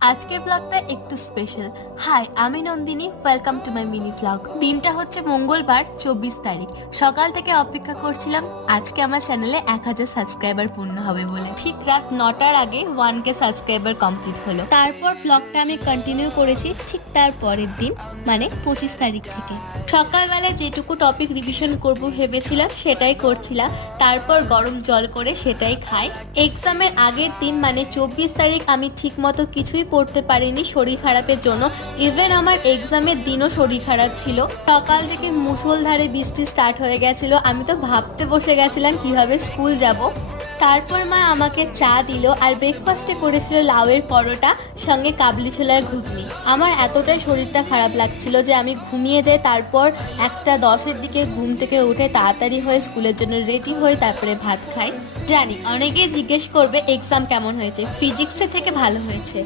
আজকের ব্লগটা একটু স্পেশাল। হাই, আমি Nandini, welcome to my mini blog. দিনটা হচ্ছে মঙ্গলবার 24 তারিখ। সকাল থেকে অপেক্ষা করছিলাম আজকে আমার চ্যানেলে 1000 সাবস্ক্রাইবার পূর্ণ হবে বলে। ঠিক রাত 9টার আগে 1K সাবস্ক্রাইবার কমপ্লিট হলো। তারপর ব্লগটা আমি কন্টিনিউ করেছি ঠিক তার পরের দিন, মানে 25 তারিখ থেকে। সকালবেলা যেটুকু টপিক রিভিশন করব ভেবেছিলাম সেটাই করছিলাম, তারপর গরম জল করে সেটাই খাই। এক্সামের আগের দিন মানে 24 তারিখ আমি ঠিক মতো কিছুই পড়তে পারিনি শরীর খারাপের জন্য। ইভেন আমার এক্সামের দিনও শরীর খারাপ ছিল। সকাল থেকে মুষলধারে বৃষ্টি স্টার্ট হয়ে গেছিল। আমি তো ভাবতে বসে গেছিলাম কিভাবে স্কুল যাব। তারপর মা আমাকে চা দিল আর ব্রেকফাস্টে করেছিল লাউয়ের পরোটা, সঙ্গে কাবলি ছোলার ঘুগনি। আমার এতটাই শরীরটা খারাপ লাগছিল যে আমি ঘুমিয়ে যাই। তারপর 1:10-এর দিকে ঘুম থেকে উঠে তাড়াতাড়ি হয়ে স্কুলের জন্য রেডি হই, তারপরে ভাত খাই। জানি অনেকেই জিজ্ঞেস করবে এক্সাম কেমন হয়েছে। ফিজিক্সের থেকে ভালো হয়েছে।